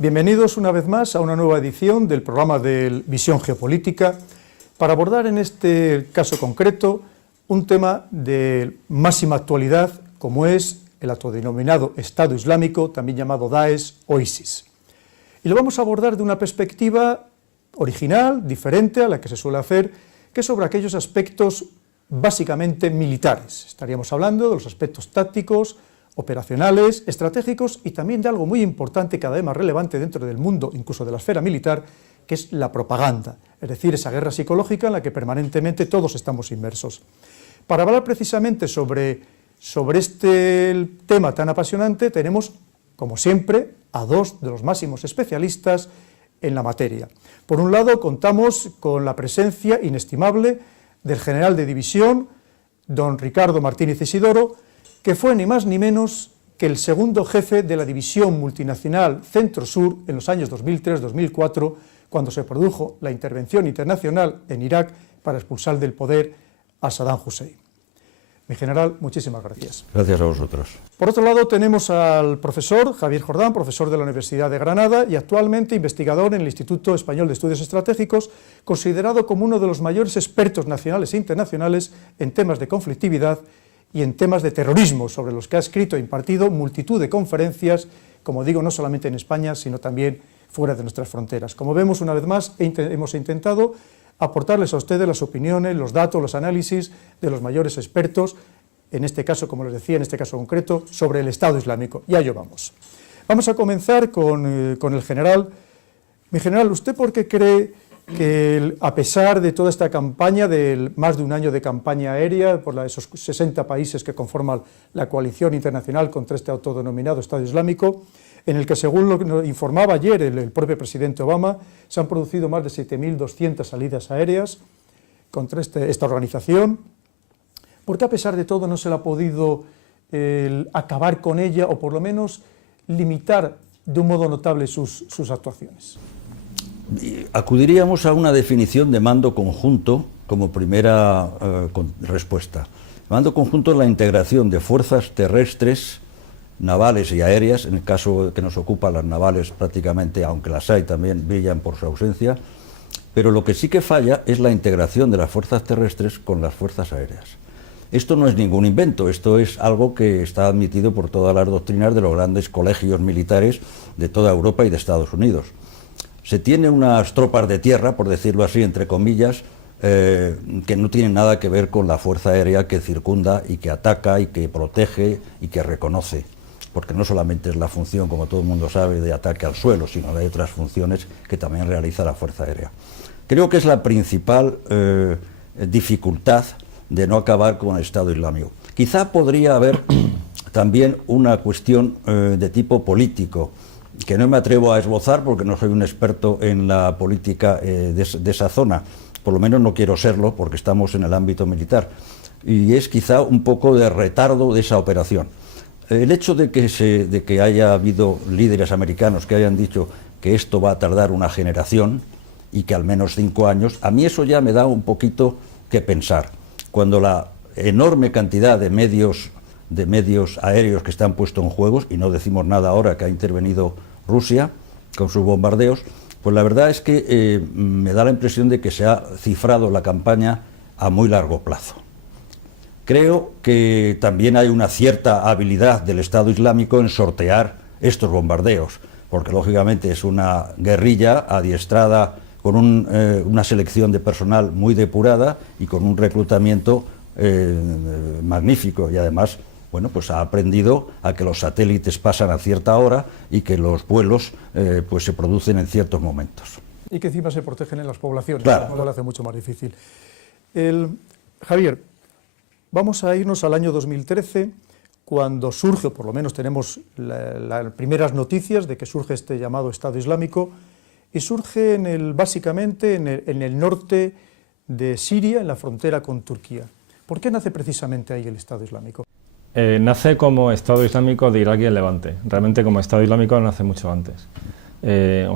Bienvenidos una vez más a una nueva edición del programa de Visión Geopolítica para abordar en este caso concreto un tema de máxima actualidad como es el autodenominado Estado Islámico, también llamado Daesh o ISIS. Y lo vamos a abordar de una perspectiva original, diferente a la que se suele hacer, que es sobre aquellos aspectos básicamente militares. Estaríamos hablando de los aspectos tácticos, operacionales, estratégicos y también de algo muy importante, cada vez más relevante dentro del mundo, incluso de la esfera militar, que es la propaganda, es decir, esa guerra psicológica en la que permanentemente todos estamos inmersos. Para hablar precisamente sobre este tema tan apasionante, tenemos, como siempre, a dos de los máximos especialistas en la materia. Por un lado, contamos con la presencia inestimable del general de división, don Ricardo Martínez Isidoro, que fue ni más ni menos que el segundo jefe de la división multinacional Centro-Sur en los años 2003-2004, cuando se produjo la intervención internacional en Irak para expulsar del poder a Saddam Hussein. Mi general, muchísimas gracias. Gracias a vosotros. Por otro lado, tenemos al profesor Javier Jordán, profesor de la Universidad de Granada y actualmente investigador en el Instituto Español de Estudios Estratégicos, considerado como uno de los mayores expertos nacionales e internacionales en temas de conflictividad y en temas de terrorismo, sobre los que ha escrito e impartido multitud de conferencias, como digo, no solamente en España, sino también fuera de nuestras fronteras. Como vemos, una vez más, hemos intentado aportarles a ustedes las opiniones, los datos, los análisis de los mayores expertos, en este caso, como les decía, en este caso concreto, sobre el Estado Islámico. Y a ello vamos. Vamos a comenzar con el general. Mi general, ¿usted por qué cree que a pesar de toda esta campaña, de más de un año de campaña aérea por esos 60 países que conforman la coalición internacional contra este autodenominado Estado Islámico, en el que, según lo que nos informaba ayer el propio presidente Obama, se han producido más de 7.200 salidas aéreas contra esta organización, ¿por qué a pesar de todo no se le ha podido acabar con ella o por lo menos limitar de un modo notable sus actuaciones? Acudiríamos a una definición de mando conjunto como primera respuesta. Mando conjunto es la integración de fuerzas terrestres, navales y aéreas, en el caso que nos ocupa las navales prácticamente, aunque las hay también brillan por su ausencia, pero lo que sí que falla es la integración de las fuerzas terrestres con las fuerzas aéreas. Esto no es ningún invento, esto es algo que está admitido por todas las doctrinas de los grandes colegios militares de toda Europa y de Estados Unidos. Se tiene unas tropas de tierra, por decirlo así, entre comillas, que no tienen nada que ver con la fuerza aérea que circunda y que ataca y que protege y que reconoce, porque no solamente es la función, como todo el mundo sabe, de ataque al suelo, sino de otras funciones que también realiza la fuerza aérea. Creo que es la principal dificultad de no acabar con el Estado Islámico. Quizá podría haber también una cuestión de tipo político, que no me atrevo a esbozar porque no soy un experto en la política de esa zona, por lo menos no quiero serlo porque estamos en el ámbito militar, y es quizá un poco de retardo de esa operación. El hecho de que haya habido líderes americanos que hayan dicho que esto va a tardar una generación y que al menos 5 años, a mí eso ya me da un poquito que pensar. Cuando la enorme cantidad de medios aéreos que están puestos en juego, y no decimos nada ahora que ha intervenido Rusia con sus bombardeos, pues la verdad es que me da la impresión de que se ha cifrado la campaña a muy largo plazo. Creo que también hay una cierta habilidad del Estado Islámico en sortear estos bombardeos, porque lógicamente es una guerrilla adiestrada con una selección de personal muy depurada y con un reclutamiento magnífico, y además, bueno, pues ha aprendido a que los satélites pasan a cierta hora y que los vuelos pues se producen en ciertos momentos. Y que encima se protegen en las poblaciones, claro. Lo hace mucho más difícil. Javier, vamos a irnos al año 2013, cuando surge, o por lo menos tenemos las primeras noticias de que surge este llamado Estado Islámico, y surge básicamente en el norte de Siria, en la frontera con Turquía. ¿Por qué nace precisamente ahí el Estado Islámico? Nace como Estado Islámico de Irak y el Levante. Realmente como Estado Islámico nace mucho antes.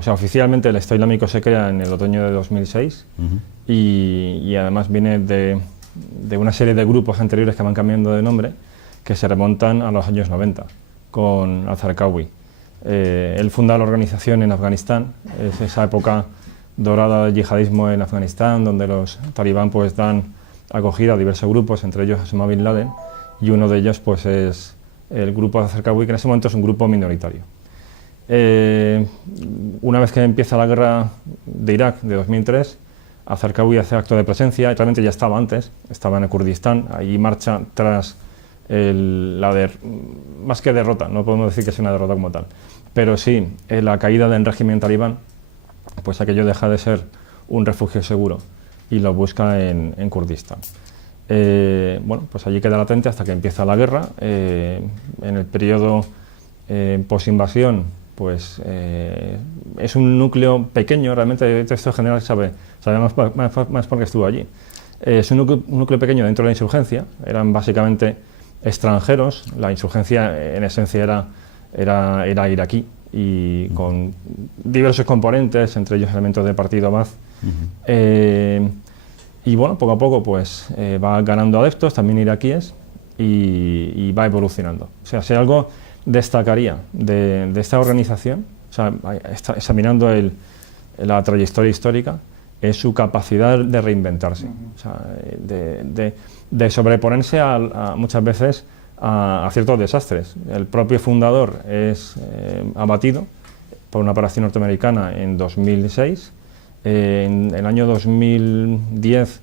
Oficialmente el Estado Islámico se crea en el otoño de 2006 y además viene de una serie de grupos anteriores que van cambiando de nombre, que se remontan a los años 90, con al-Zarqawi. Él funda la organización en Afganistán, es esa época dorada del yihadismo en Afganistán, donde los talibán pues dan acogida a diversos grupos, entre ellos Osama Bin Laden, y uno de ellos pues es el grupo de Zarqawi, que en ese momento es un grupo minoritario. Una vez que empieza la guerra de Irak de 2003, Zarqawi hace acto de presencia, y realmente ya estaba antes, estaba en el Kurdistán, allí marcha tras más que derrota, no podemos decir que sea una derrota como tal, pero sí, la caída del régimen talibán, pues aquello deja de ser un refugio seguro y lo busca en Kurdistán. Bueno, pues allí queda latente hasta que empieza la guerra. En el periodo posinvasión, pues es un núcleo pequeño, realmente de texto general sabemos más porque estuvo allí. Es un núcleo pequeño dentro de la insurgencia, eran básicamente extranjeros, la insurgencia en esencia era iraquí y con diversos componentes, entre ellos elementos del partido Baath. Y bueno, poco a poco pues va ganando adeptos, también iraquíes, y va evolucionando. O sea, si algo destacaría de esta organización, o sea, examinando la trayectoria histórica, es su capacidad de reinventarse, o sea, de sobreponerse muchas veces a ciertos desastres. El propio fundador es abatido por una operación norteamericana en 2006. En el año 2010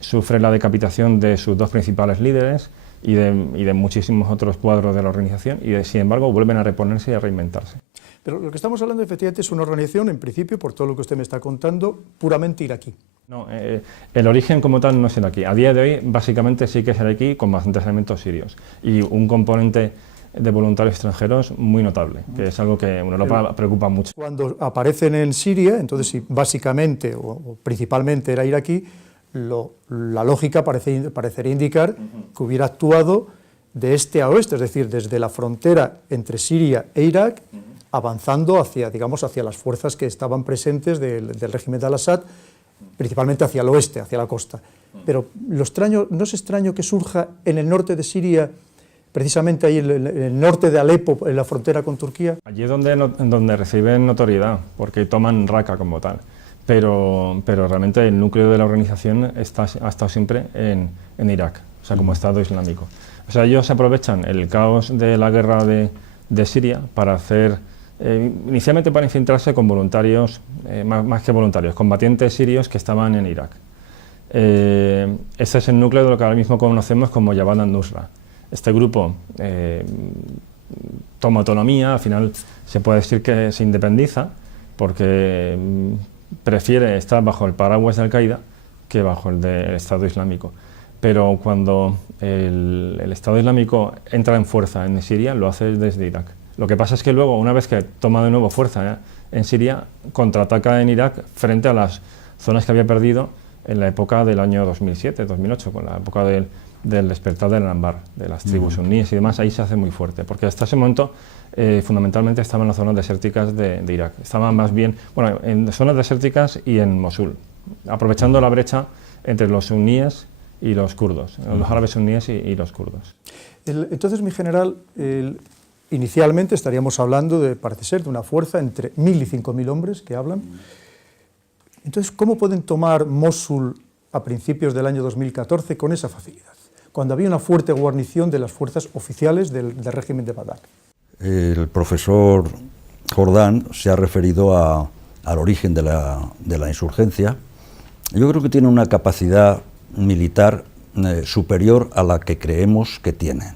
sufre la decapitación de sus dos principales líderes y de muchísimos otros cuadros de la organización, y sin embargo vuelven a reponerse y a reinventarse. Pero lo que estamos hablando efectivamente es una organización, en principio, por todo lo que usted me está contando, puramente iraquí. No, el origen como tal no es iraquí. A día de hoy básicamente sí que es iraquí con bastantes elementos sirios y un componente de voluntarios extranjeros muy notable, que es algo que en Europa preocupa mucho. Cuando aparecen en Siria, entonces si básicamente o principalmente era iraquí, la lógica parecería indicar que hubiera actuado de este a oeste, es decir, desde la frontera entre Siria e Irak, avanzando hacia las fuerzas que estaban presentes del régimen de al-Assad, principalmente hacia el oeste, hacia la costa. Pero ¿no es extraño que surja en el norte de Siria, precisamente ahí en el norte de Alepo, en la frontera con Turquía? Allí es donde reciben notoriedad, porque toman Raqqa como tal. Pero realmente el núcleo de la organización ha estado siempre en Irak, o sea, como Estado Islámico. O sea, ellos aprovechan el caos de la guerra de Siria para hacer, inicialmente para infiltrarse con voluntarios, más que voluntarios, combatientes sirios que estaban en Irak. Este es el núcleo de lo que ahora mismo conocemos como Jabhat al-Nusra. Este grupo toma autonomía, al final se puede decir que se independiza, porque prefiere estar bajo el paraguas de Al-Qaeda que bajo el del Estado Islámico. Pero cuando el Estado Islámico entra en fuerza en Siria, lo hace desde Irak. Lo que pasa es que luego, una vez que toma de nuevo fuerza en Siria, contraataca en Irak frente a las zonas que había perdido en la época del año 2007-2008, con la época del despertar del Anbar, de las tribus suníes y demás. Ahí se hace muy fuerte, porque hasta ese momento fundamentalmente estaba en las zonas desérticas de Irak. Estaba más bien, bueno, en zonas desérticas y en Mosul, aprovechando la brecha entre los suníes y los kurdos, los árabes suníes y los kurdos. Entonces, mi general, inicialmente estaríamos hablando, parece ser, de una fuerza entre 1.000 y 5.000 hombres que hablan. Entonces, ¿cómo pueden tomar Mosul a principios del año 2014 con esa facilidad, cuando había una fuerte guarnición de las fuerzas oficiales del régimen de Bagdad? El profesor Jordán se ha referido al origen de la insurgencia. Yo creo que tiene una capacidad militar superior a la que creemos que tienen.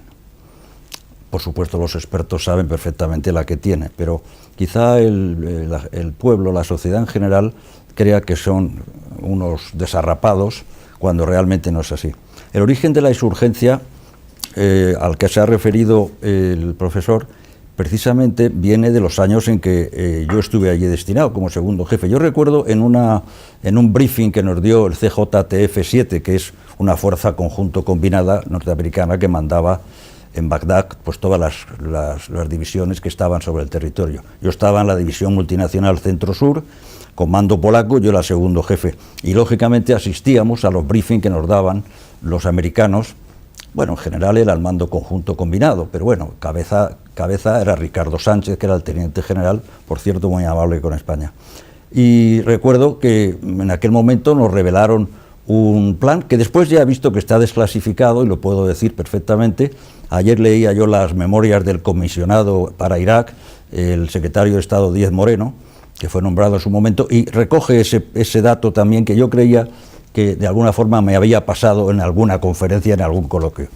Por supuesto, los expertos saben perfectamente la que tiene, pero quizá el pueblo, la sociedad en general, crea que son unos desarrapados cuando realmente no es así. El origen de la insurgencia al que se ha referido el profesor precisamente viene de los años en que yo estuve allí destinado como segundo jefe. Yo recuerdo en un briefing que nos dio el CJTF-7, que es una fuerza conjunto combinada norteamericana que mandaba en Bagdad pues todas las divisiones que estaban sobre el territorio. Yo estaba en la división multinacional Centro-Sur, comando polaco, yo era segundo jefe, y lógicamente asistíamos a los briefings que nos daban los americanos Bueno, en general era el mando conjunto combinado, pero bueno, cabeza era Ricardo Sánchez, que era el teniente general, por cierto, muy amable con España. Y recuerdo que en aquel momento nos revelaron un plan que después ya he visto que está desclasificado y lo puedo decir perfectamente. Ayer leía yo las memorias del comisionado para Irak, el secretario de Estado Díez Moreno, que fue nombrado en su momento, y recoge ese dato también que yo creía que de alguna forma me había pasado en alguna conferencia, en algún coloquio.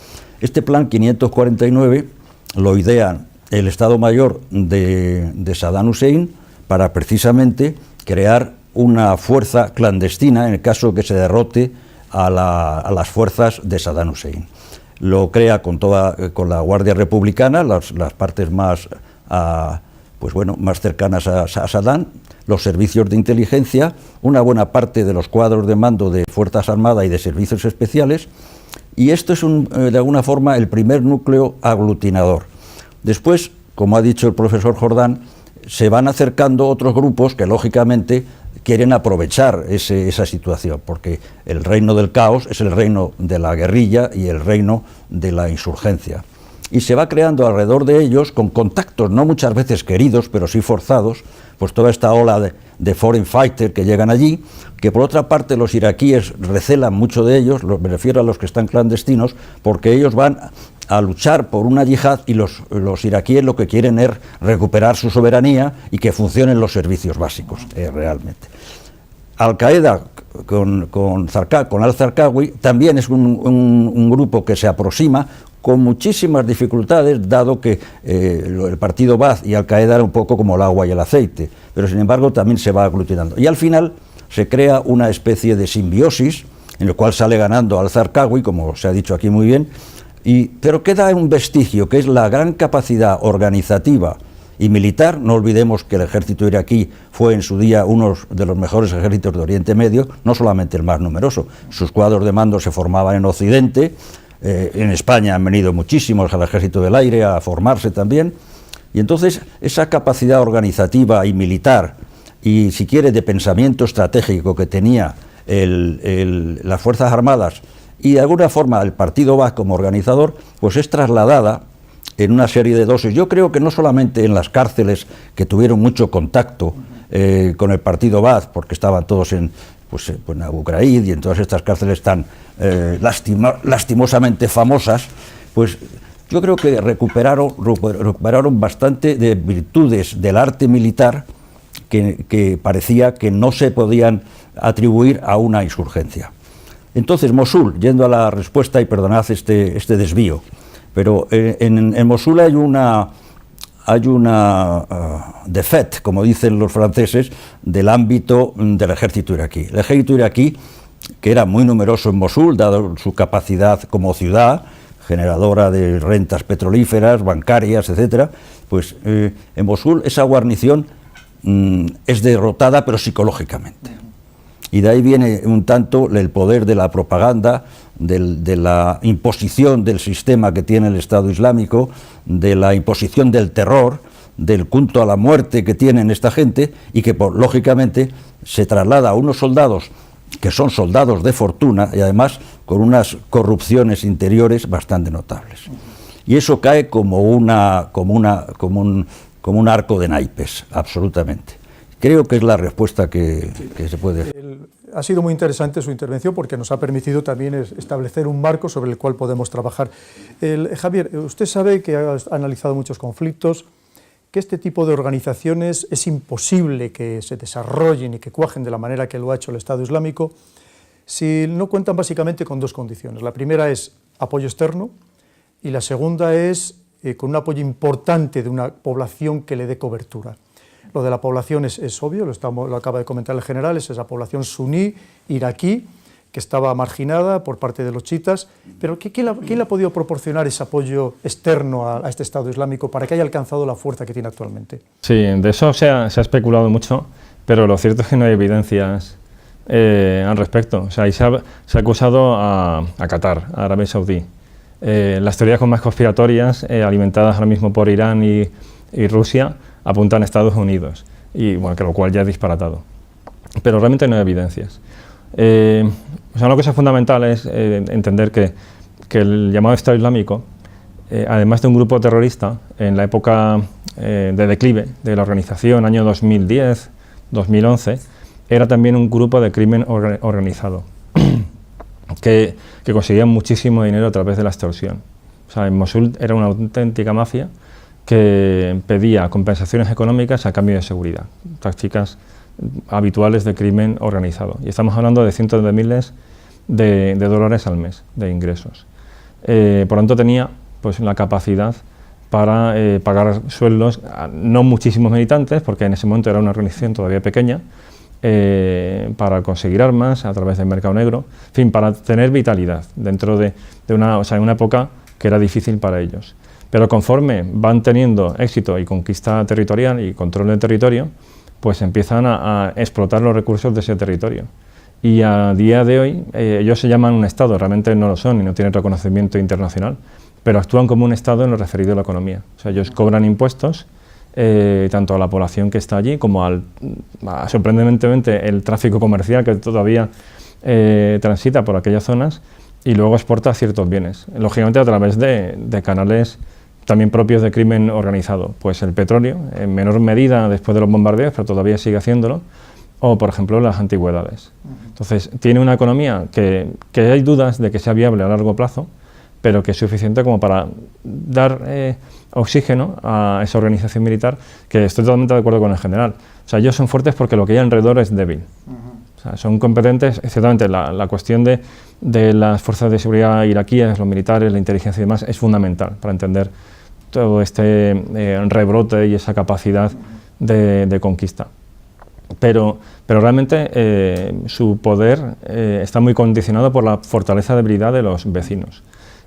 Este plan 549 lo idean el Estado Mayor de Saddam Hussein para precisamente crear una fuerza clandestina en el caso que se derrote a las fuerzas de Saddam Hussein. Lo crea con la Guardia Republicana, las partes más, más cercanas a Saddam, los servicios de inteligencia, una buena parte de los cuadros de mando de Fuerzas Armadas y de servicios especiales, y esto es de alguna forma el primer núcleo aglutinador. Después, como ha dicho el profesor Jordán, se van acercando otros grupos que lógicamente quieren aprovechar esa situación, porque el reino del caos es el reino de la guerrilla y el reino de la insurgencia. Y se va creando alrededor de ellos, con contactos no muchas veces queridos, pero sí forzados, pues toda esta ola de foreign fighter que llegan allí, que por otra parte los iraquíes recelan mucho de ellos, me refiero a los que están clandestinos, porque ellos van a luchar por una yihad y los iraquíes lo que quieren es recuperar su soberanía y que funcionen los servicios básicos, realmente. Al-Qaeda con al-Zarqawi también es un grupo que se aproxima con muchísimas dificultades, dado que el partido Ba'ath y Al-Qaeda era un poco como el agua y el aceite, pero sin embargo también se va aglutinando. Y al final se crea una especie de simbiosis, en el cual sale ganando al-Zarqawi, como se ha dicho aquí muy bien, pero queda un vestigio, que es la gran capacidad organizativa y militar. No olvidemos que el ejército iraquí fue en su día uno de los mejores ejércitos de Oriente Medio, no solamente el más numeroso, sus cuadros de mando se formaban en Occidente. En España han venido muchísimos al Ejército del Aire a formarse también, y entonces esa capacidad organizativa y militar y, si quiere, de pensamiento estratégico que tenía las Fuerzas Armadas y de alguna forma el Partido Ba'ath como organizador, pues es trasladada en una serie de dosis. Yo creo que no solamente en las cárceles, que tuvieron mucho contacto con el Partido Ba'ath, porque estaban todos en Abu Ghraib y en todas estas cárceles tan lastimosamente famosas, pues yo creo que recuperaron bastante de virtudes del arte militar que parecía que no se podían atribuir a una insurgencia. Entonces, Mosul, yendo a la respuesta, y perdonad este desvío, pero en Mosul hay una défaite, como dicen los franceses, del ámbito del ejército iraquí. El ejército iraquí, que era muy numeroso en Mosul, dado su capacidad como ciudad, generadora de rentas petrolíferas, bancarias, etc., pues en Mosul esa guarnición es derrotada, pero psicológicamente. Y de ahí viene un tanto el poder de la propaganda, de la imposición del sistema que tiene el Estado Islámico, de la imposición del terror, del culto a la muerte que tienen esta gente, y que lógicamente se traslada a unos soldados que son soldados de fortuna y además con unas corrupciones interiores bastante notables. Y eso cae como un arco de naipes, absolutamente. Creo que es la respuesta que se puede. Ha sido muy interesante su intervención porque nos ha permitido también establecer un marco sobre el cual podemos trabajar. Javier, usted sabe que ha analizado muchos conflictos, que este tipo de organizaciones es imposible que se desarrollen y que cuajen de la manera que lo ha hecho el Estado Islámico si no cuentan básicamente con dos condiciones. La primera es apoyo externo y la segunda es con un apoyo importante de una población que le dé cobertura. Lo de la población es obvio, lo acaba de comentar el general, es esa población suní, iraquí, que estaba marginada por parte de los chiitas, pero ¿quién le ha podido proporcionar ese apoyo externo a este Estado Islámico para que haya alcanzado la fuerza que tiene actualmente? Sí, de eso se ha especulado mucho, pero lo cierto es que no hay evidencias al respecto. O sea, ahí se ha acusado a Qatar, a Arabia Saudí. Las teorías más conspiratorias, alimentadas ahora mismo por Irán y Rusia, apuntan a Estados Unidos, y bueno, que lo cual ya es disparatado. Pero realmente no hay evidencias. Una cosa fundamental es entender que que el llamado Estado Islámico, además de un grupo terrorista, en la época de declive de la organización, año 2010, 2011, era también un grupo de crimen organizado, que conseguía muchísimo dinero a través de la extorsión. O sea, en Mosul era una auténtica mafia que pedía compensaciones económicas a cambio de seguridad, prácticas habituales de crimen organizado. Y estamos hablando de cientos de miles de dólares al mes de ingresos. Por lo tanto, tenía pues, la capacidad para pagar sueldos a no muchísimos militantes, porque en ese momento era una organización todavía pequeña, para conseguir armas a través del mercado negro, en fin, para tener vitalidad dentro de una época que era difícil para ellos. Pero conforme van teniendo éxito y conquista territorial y control del territorio, pues empiezan a explotar los recursos de ese territorio. Y a día de hoy ellos se llaman un Estado, realmente no lo son y no tienen reconocimiento internacional, pero actúan como un Estado en lo referido a la economía. O sea, ellos cobran impuestos tanto a la población que está allí como sorprendentemente el tráfico comercial que todavía transita por aquellas zonas y luego exporta ciertos bienes, lógicamente a través de canales también propios de crimen organizado, pues el petróleo, en menor medida después de los bombardeos, pero todavía sigue haciéndolo, o por ejemplo las antigüedades. Entonces tiene una economía que hay dudas de que sea viable a largo plazo, pero que es suficiente como para dar oxígeno a esa organización militar, que estoy totalmente de acuerdo con el general. O sea, ellos son fuertes porque lo que hay alrededor es débil. O sea, son competentes, ciertamente la cuestión de las fuerzas de seguridad iraquíes, los militares, la inteligencia y demás, es fundamental para entender todo este rebrote y esa capacidad de conquista. Pero realmente su poder está muy condicionado por la fortaleza y debilidad de los vecinos.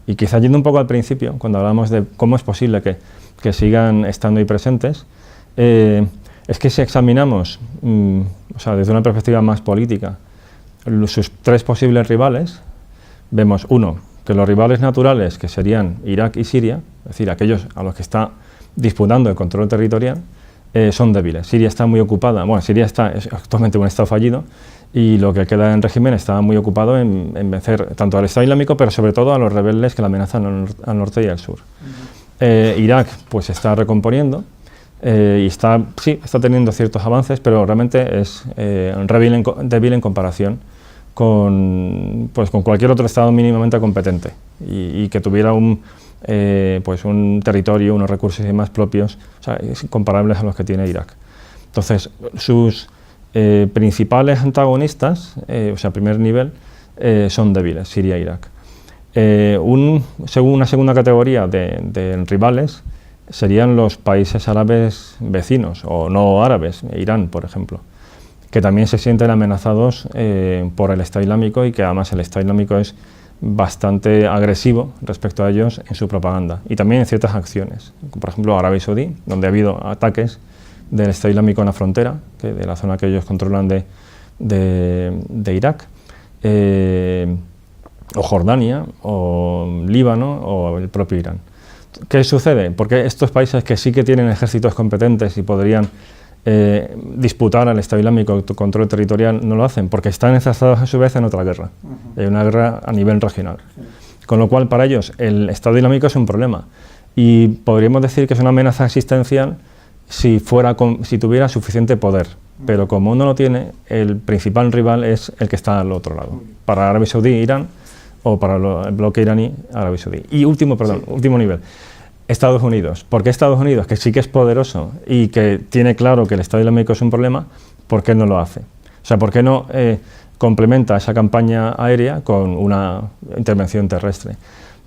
Y quizá yendo un poco al principio, cuando hablamos de cómo es posible que sigan estando ahí presentes, es que si examinamos, o sea, desde una perspectiva más política, sus tres posibles rivales, vemos, uno, que los rivales naturales, que serían Irak y Siria, es decir, aquellos a los que está disputando el control territorial, son débiles. Siria está muy ocupada, bueno, Siria es actualmente un Estado fallido, y lo que queda en régimen está muy ocupado en vencer tanto al Estado Islámico, pero sobre todo a los rebeldes que la amenazan al norte y al sur. Irak pues se está recomponiendo y está teniendo ciertos avances, pero realmente es débil en comparación con cualquier otro Estado mínimamente competente y que tuviera un territorio, unos recursos y demás propios, o sea, comparables a los que tiene Irak. Entonces, sus principales antagonistas, o sea, a primer nivel, son débiles, Siria e Irak. Según una segunda categoría de rivales serían los países árabes vecinos, o no árabes, Irán, por ejemplo, que también se sienten amenazados por el Estado Islámico y que además el Estado Islámico es bastante agresivo respecto a ellos en su propaganda y también en ciertas acciones, como por ejemplo Arabia Saudí, donde ha habido ataques del Estado Islámico en la frontera, de la zona que ellos controlan de Irak, o Jordania, o Líbano, o el propio Irán. ¿Qué sucede? Porque estos países que sí que tienen ejércitos competentes y podrían disputar al Estado Islámico el control territorial, no lo hacen, porque están enzazados a su vez en otra guerra, una guerra a nivel regional. Con lo cual, para ellos, el Estado Islámico es un problema. Y podríamos decir que es una amenaza existencial si tuviera suficiente poder, pero como no lo tiene, el principal rival es el que está al otro lado, para Arabia Saudí, Irán, o para el bloque iraní, Arabia Saudí. Y último nivel, Estados Unidos. ¿Por qué Estados Unidos, que sí que es poderoso y que tiene claro que el Estado Islámico es un problema, por qué no lo hace? O sea, ¿por qué no complementa esa campaña aérea con una intervención terrestre?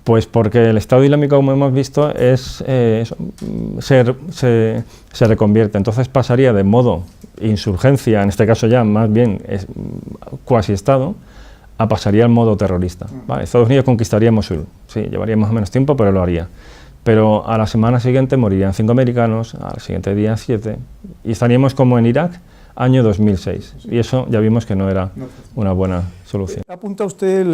Pues porque el Estado Islámico, como hemos visto, se reconvierte. Entonces pasaría de modo insurgencia, en este caso ya más bien cuasi Estado, pasaría al modo terrorista. ¿Vale? Estados Unidos conquistaría Mosul, sí, llevaría más o menos tiempo, pero lo haría. Pero a la semana siguiente morirían 5 americanos, al siguiente día 7, y estaríamos como en Irak, año 2006. Y eso ya vimos que no era una buena solución. Apunta usted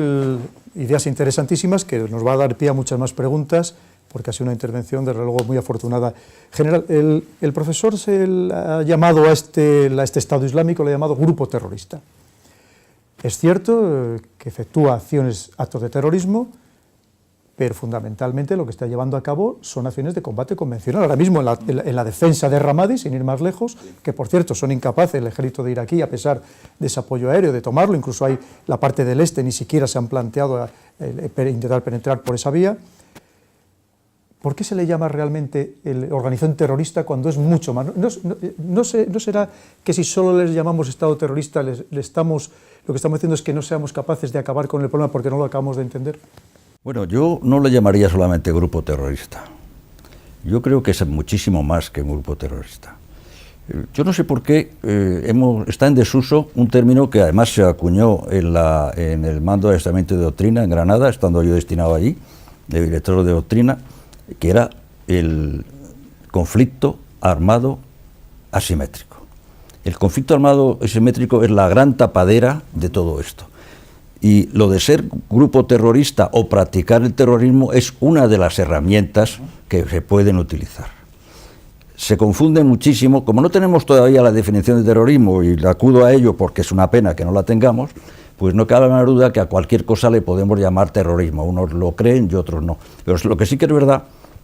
ideas interesantísimas que nos va a dar pie a muchas más preguntas, porque ha sido una intervención, desde luego, muy afortunada. General, el profesor se ha llamado a este Estado Islámico, le ha llamado grupo terrorista. Es cierto que efectúa actos de terrorismo, pero fundamentalmente lo que está llevando a cabo son acciones de combate convencional. Ahora mismo en la defensa de Ramadi, sin ir más lejos, que por cierto son incapaces el ejército de iraquí, a pesar de ese apoyo aéreo, de tomarlo, incluso hay la parte del este, ni siquiera se han planteado intentar penetrar por esa vía. ¿Por qué se le llama realmente organización terrorista cuando es mucho más? ¿No será que si solo les llamamos Estado terrorista, lo que estamos diciendo es que no seamos capaces de acabar con el problema porque no lo acabamos de entender? Bueno, yo no le llamaría solamente grupo terrorista. Yo creo que es muchísimo más que un grupo terrorista. Yo no sé por qué está en desuso un término que además se acuñó en el mando de adiestramiento de doctrina en Granada, estando yo destinado allí, de director de doctrina, que era el conflicto armado asimétrico. El conflicto armado asimétrico es la gran tapadera de todo esto. Y lo de ser grupo terrorista o practicar el terrorismo es una de las herramientas que se pueden utilizar. Se confunde muchísimo, como no tenemos todavía la definición de terrorismo y acudo a ello porque es una pena que no la tengamos, pues no cabe la menor duda que a cualquier cosa le podemos llamar terrorismo. Unos lo creen y otros no. Pero lo que sí que es verdad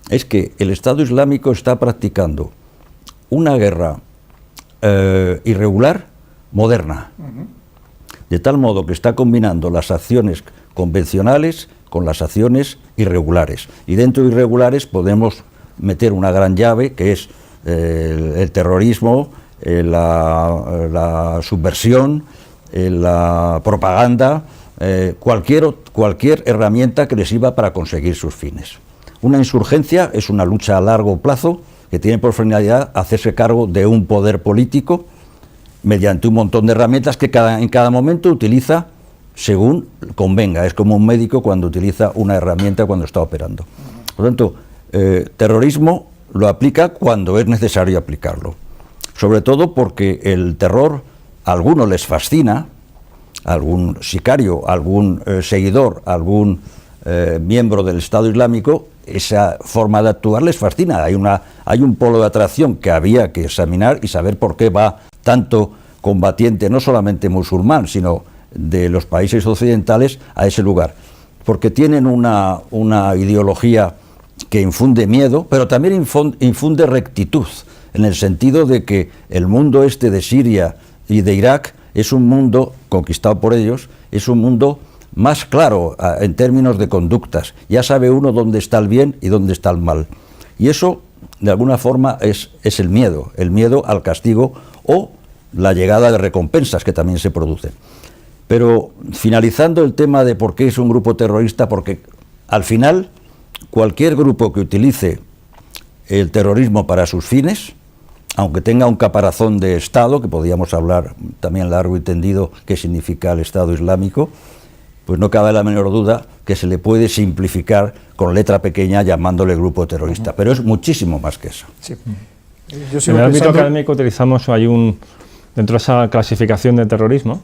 es que el Estado Islámico está practicando una guerra irregular, moderna. De tal modo que está combinando las acciones convencionales con las acciones irregulares. Y dentro de irregulares podemos meter una gran llave, que es el terrorismo, la subversión, la propaganda, cualquier herramienta que les sirva para conseguir sus fines. Una insurgencia es una lucha a largo plazo que tiene por finalidad hacerse cargo de un poder político mediante un montón de herramientas que en cada momento utiliza según convenga. Es como un médico cuando utiliza una herramienta cuando está operando. Por lo tanto, terrorismo lo aplica cuando es necesario aplicarlo. Sobre todo porque el terror a algunos les fascina, a algún sicario, a algún seguidor, a algún miembro del Estado Islámico, esa forma de actuar les fascina. Hay un polo de atracción que había que examinar y saber por qué va tanto combatiente, no solamente musulmán, sino de los países occidentales a ese lugar. Porque tienen una ideología que infunde miedo, pero también infunde rectitud, en el sentido de que el mundo este de Siria y de Irak es un mundo conquistado por ellos, es un mundo más claro en términos de conductas. Ya sabe uno dónde está el bien y dónde está el mal. Y eso, de alguna forma, es el miedo al castigo o la llegada de recompensas que también se producen. Pero finalizando el tema de por qué es un grupo terrorista, porque al final cualquier grupo que utilice el terrorismo para sus fines, aunque tenga un caparazón de Estado, que podríamos hablar también largo y tendido qué significa el Estado Islámico, pues no cabe la menor duda que se le puede simplificar con letra pequeña llamándole grupo terrorista, pero es muchísimo más que eso. Sí. En el ámbito académico utilizamos, dentro de esa clasificación de terrorismo,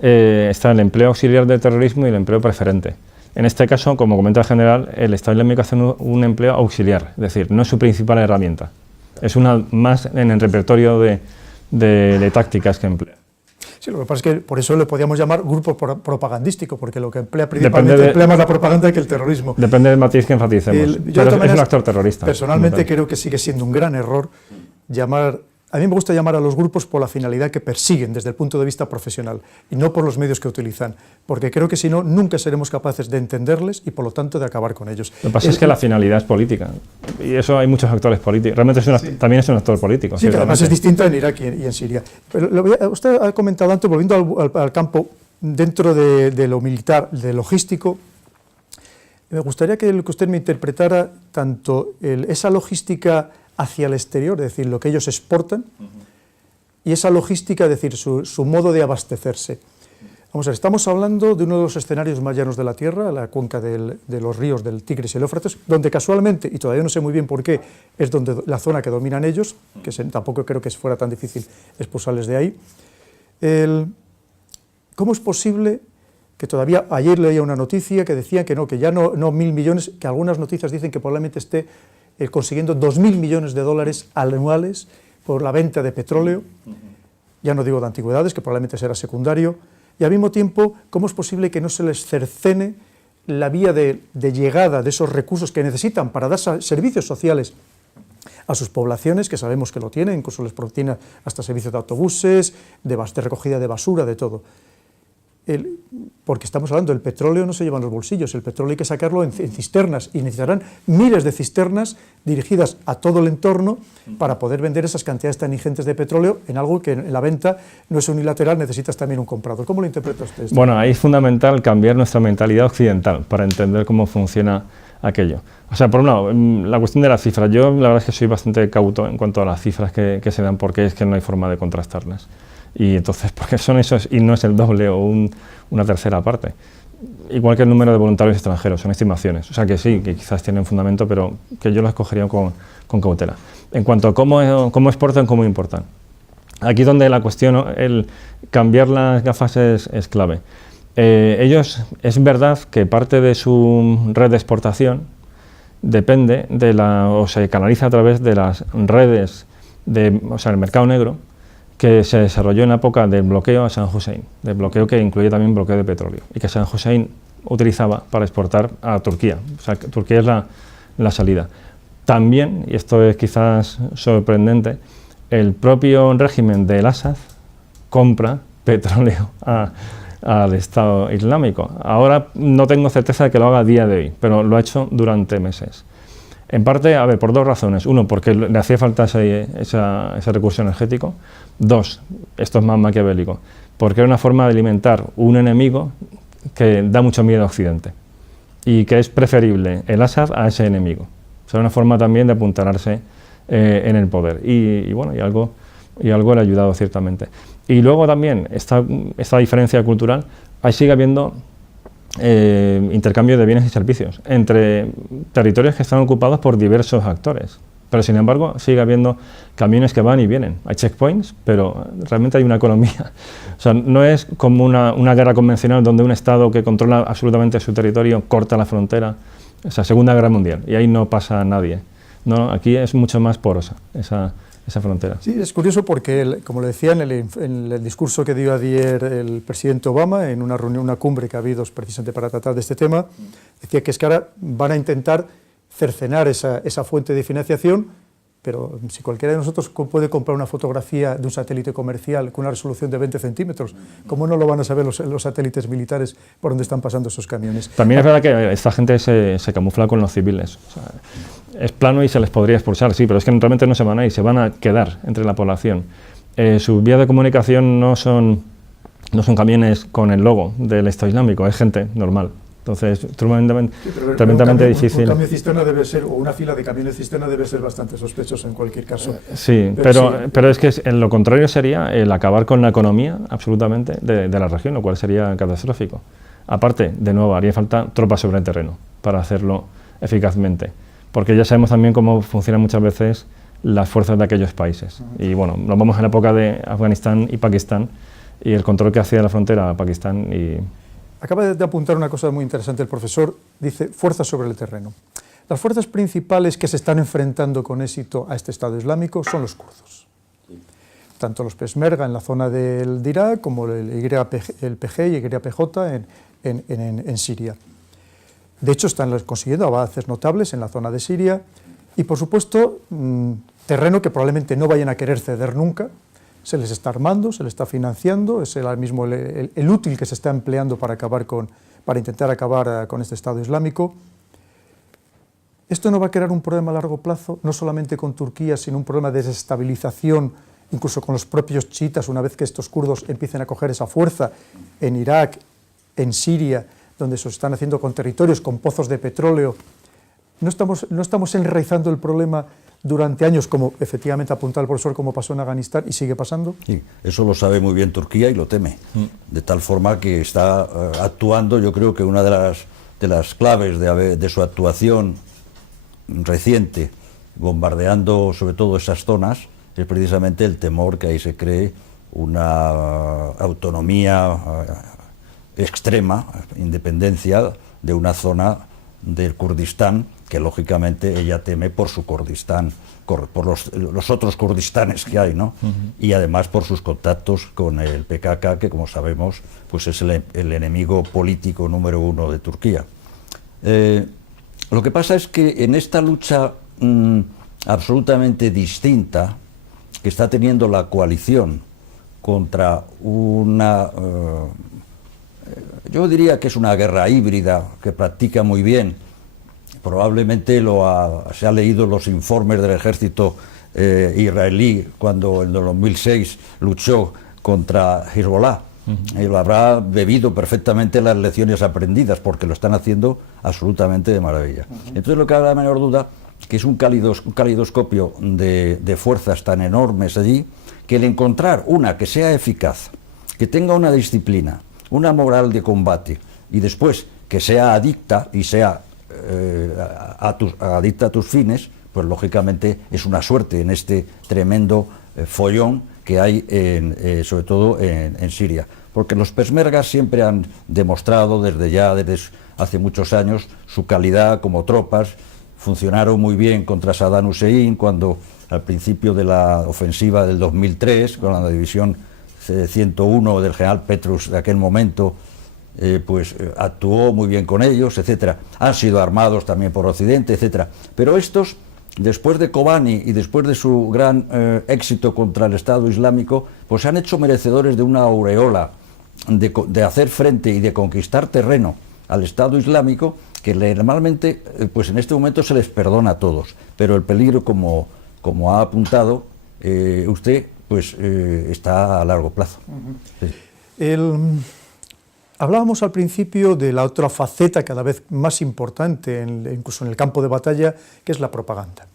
está el empleo auxiliar de terrorismo y el empleo preferente. En este caso, como comenta el general, el Estado Islámico hace un empleo auxiliar, es decir, no es su principal herramienta. Es una más en el repertorio de tácticas que emplea. Sí, lo que pasa es que por eso le podíamos llamar grupo propagandístico, porque lo que emplea principalmente emplea más la propaganda que el terrorismo. Depende del matiz que enfaticemos, pero es un actor terrorista. Personalmente creo que sigue siendo un gran error llamar... A mí me gusta llamar a los grupos por la finalidad que persiguen desde el punto de vista profesional y no por los medios que utilizan, porque creo que si no, nunca seremos capaces de entenderles y por lo tanto de acabar con ellos. Lo que pasa es que la finalidad es política y eso hay muchos actores políticos. Realmente también es un actor político. Sí, pero además es distinta en Irak y en Siria. Pero usted ha comentado antes, volviendo al campo, dentro de lo militar, de logístico, me gustaría que usted me interpretara tanto esa logística hacia el exterior, es decir, lo que ellos exportan, y esa logística, es decir, su modo de abastecerse. Vamos a ver, estamos hablando de uno de los escenarios más llanos de la Tierra, la cuenca de los ríos del Tigris y el Éufrates, donde casualmente, y todavía no sé muy bien por qué, es donde la zona que dominan ellos, que tampoco creo que fuera tan difícil expulsarles de ahí. ¿Cómo es posible que todavía, ayer leía una noticia que decía que ya no 1.000 millones, que algunas noticias dicen que probablemente esté consiguiendo 2.000 millones de dólares anuales por la venta de petróleo, ya no digo de antigüedades, que probablemente será secundario, y al mismo tiempo, ¿cómo es posible que no se les cercene la vía de llegada de esos recursos que necesitan para dar servicios sociales a sus poblaciones, que sabemos que lo tienen, incluso les tiene hasta servicios de autobuses, de recogida de basura, de todo. Porque estamos hablando, el petróleo no se lleva en los bolsillos, el petróleo hay que sacarlo en cisternas, y necesitarán miles de cisternas dirigidas a todo el entorno para poder vender esas cantidades tan ingentes de petróleo en algo que en la venta no es unilateral, necesitas también un comprador. ¿Cómo lo interpreta usted esto? Bueno, ahí es fundamental cambiar nuestra mentalidad occidental para entender cómo funciona aquello. O sea, por un lado, la cuestión de las cifras. Yo la verdad es que soy bastante cauto en cuanto a las cifras que se dan, porque es que no hay forma de contrastarlas. Y entonces, porque son esos y no es el doble o una tercera parte. Igual que el número de voluntarios extranjeros, son estimaciones. O sea que sí, que quizás tienen fundamento, pero que yo las cogería con cautela. En cuanto a cómo exportan, cómo importan. Aquí donde la cuestión, el cambiar las gafas es clave. Ellos, es verdad que parte de su red de exportación depende o se canaliza a través de las redes, o sea, el mercado negro, que se desarrolló en la época del bloqueo a Saddam Hussein, del bloqueo que incluye también bloqueo de petróleo, y que Saddam Hussein utilizaba para exportar a Turquía. O sea, Turquía es la salida. También, y esto es quizás sorprendente, el propio régimen de Assad compra petróleo al Estado Islámico. Ahora no tengo certeza de que lo haga a día de hoy, pero lo ha hecho durante meses. En parte, a ver, por dos razones. Uno, porque le hacía falta ese recurso energético. Dos, esto es más maquiavélico, porque era una forma de alimentar un enemigo que da mucho miedo a Occidente y que es preferible el Assad a ese enemigo. O sea, una forma también de apuntalarse en el poder. Y bueno, y algo le ha ayudado ciertamente. Y luego también esta diferencia cultural, ahí sigue habiendo intercambio de bienes y servicios entre territorios que están ocupados por diversos actores, pero sin embargo sigue habiendo camiones que van y vienen, hay checkpoints, pero realmente hay una economía. O sea, no es como una guerra convencional donde un Estado que controla absolutamente su territorio corta la frontera, esa Segunda Guerra Mundial, y ahí no pasa nadie. No, aquí es mucho más porosa esa frontera. Sí, es curioso porque, como le decía en el discurso que dio ayer el presidente Obama, en una reunión, una cumbre que ha habido precisamente para tratar de este tema, decía que es que ahora van a intentar cercenar esa fuente de financiación, pero si cualquiera de nosotros puede comprar una fotografía de un satélite comercial con una resolución de 20 centímetros, ¿cómo no lo van a saber los satélites militares por dónde están pasando esos camiones? También es verdad que esta gente se camufla con los civiles. O sea, es plano y se les podría expulsar, sí, pero es que realmente no se van a ir, se van a quedar entre la población. Sus vías de comunicación no son camiones con el logo del Estado Islámico, es gente normal. Entonces, tremendamente difícil. Un camión cisterna debe ser, o una fila de camiones cisterna debe ser bastante sospechoso en cualquier caso. Sí, pero es que lo contrario sería el acabar con la economía absolutamente de la región, lo cual sería catastrófico. Aparte, de nuevo, haría falta tropas sobre el terreno para hacerlo eficazmente, porque ya sabemos también cómo funcionan muchas veces las fuerzas de aquellos países. Y bueno, nos vamos a la época de Afganistán y Pakistán y el control que hacía de la frontera a Pakistán. Acaba de apuntar una cosa muy interesante el profesor, dice fuerzas sobre el terreno. Las fuerzas principales que se están enfrentando con éxito a este Estado Islámico son los kurdos. Tanto los Peshmerga en la zona de Irak como el PG y el YPJ en Siria. De hecho, están consiguiendo avances notables en la zona de Siria y, por supuesto, terreno que probablemente no vayan a querer ceder nunca. Se les está armando, se les está financiando, es el mismo el útil que se está empleando para intentar acabar con este Estado Islámico. Esto no va a crear un problema a largo plazo, no solamente con Turquía, sino un problema de desestabilización, incluso con los propios chiitas, una vez que estos kurdos empiecen a coger esa fuerza en Irak, en Siria, donde se están haciendo con territorios, con pozos de petróleo. No estamos enraizando el problema durante años, como efectivamente apuntaba el profesor, como pasó en Afganistán y sigue pasando. Sí, eso lo sabe muy bien Turquía y lo teme, de tal forma que está actuando. Yo creo que una de las claves de su actuación reciente, bombardeando sobre todo esas zonas, es precisamente el temor que ahí se cree una autonomía extrema, independencia de una zona del Kurdistán, que lógicamente ella teme por su Kurdistán, por los otros Kurdistanes que hay, ¿no? Y además por sus contactos con el PKK, que como sabemos pues es el enemigo político número 1 de Turquía. Lo que pasa es que en esta lucha absolutamente distinta que está teniendo la coalición contra una, yo diría que es una guerra híbrida que practica muy bien, probablemente se ha leído los informes del ejército israelí cuando en el 2006 luchó contra Hezbollah. Y lo habrá bebido perfectamente las lecciones aprendidas, porque lo están haciendo absolutamente de maravilla. Entonces, lo que cabe la menor duda que es un calidoscopio de fuerzas tan enormes allí, que el encontrar una que sea eficaz, que tenga una disciplina, una moral de combate, y después que sea adicta y sea adicta a tus fines, pues lógicamente es una suerte en este tremendo follón que hay sobre todo en Siria, porque los peshmergas siempre han demostrado desde hace muchos años su calidad como tropas. Funcionaron muy bien contra Saddam Hussein cuando al principio de la ofensiva del 2003 con la división 101 del general Petrus de aquel momento, actuó muy bien con ellos, etcétera. Han sido armados también por Occidente, etcétera. Pero estos, después de Kobani y después de su gran éxito contra el Estado Islámico, pues se han hecho merecedores de una aureola de hacer frente y de conquistar terreno al Estado Islámico, que normalmente, pues en este momento se les perdona a todos, pero el peligro, como ha apuntado usted, pues está a largo plazo. Sí. Hablábamos al principio de la otra faceta cada vez más importante, incluso en el campo de batalla, que es la propaganda.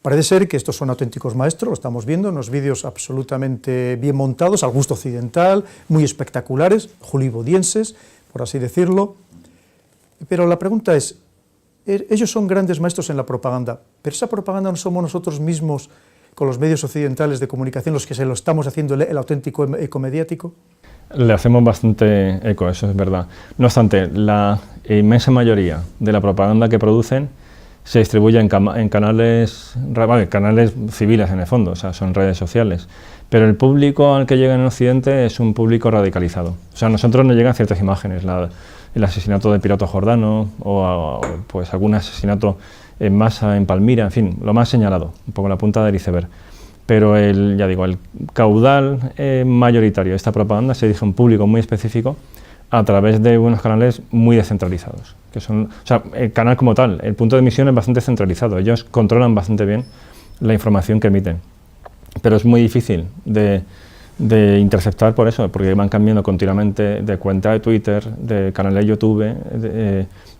Parece ser que estos son auténticos maestros, lo estamos viendo, unos vídeos absolutamente bien montados, al gusto occidental, muy espectaculares, hollywoodienses, por así decirlo. Pero la pregunta es, ellos son grandes maestros en la propaganda, pero esa propaganda no somos nosotros mismos, con los medios occidentales de comunicación, los que se lo estamos haciendo el auténtico eco mediático. Le hacemos bastante eco, eso es verdad. No obstante, la inmensa mayoría de la propaganda que producen se distribuye en canales civiles en el fondo, o sea, son redes sociales. Pero el público al que llega en Occidente es un público radicalizado. O sea, a nosotros nos llegan ciertas imágenes, el asesinato de Piloto Jordano o pues algún asesinato en masa en Palmira, en fin, lo más señalado, un poco la punta del iceberg. Pero el caudal mayoritario de esta propaganda se dirige a un público muy específico a través de unos canales muy descentralizados. Que son, o sea, el canal como tal, el punto de emisión es bastante centralizado, ellos controlan bastante bien la información que emiten. Pero es muy difícil de interceptar por eso, porque van cambiando continuamente de cuenta de Twitter, de canal de YouTube,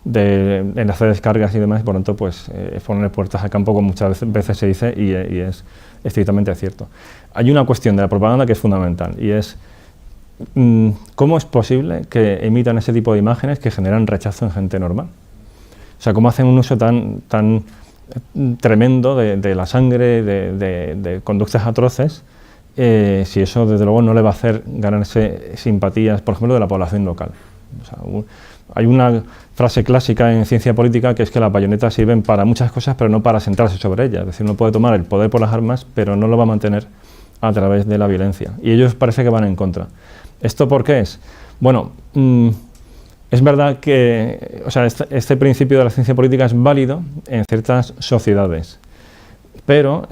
de enlace de descargas y demás, y por lo tanto pues poner puertas al campo, como muchas veces se dice, y es estrictamente cierto. Hay una cuestión de la propaganda que es fundamental, y es ¿cómo es posible que emitan ese tipo de imágenes que generan rechazo en gente normal? O sea, ¿cómo hacen un uso tan tremendo de la sangre, de conductas atroces, si eso desde luego no le va a hacer ganarse simpatías, por ejemplo, de la población local? O sea, hay una frase clásica en ciencia política que es que las bayonetas sirven para muchas cosas, pero no para sentarse sobre ellas. Es decir, uno puede tomar el poder por las armas, pero no lo va a mantener a través de la violencia. Y ellos parece que van en contra. ¿Esto por qué es? Bueno, es verdad que este principio de la ciencia política es válido en ciertas sociedades, pero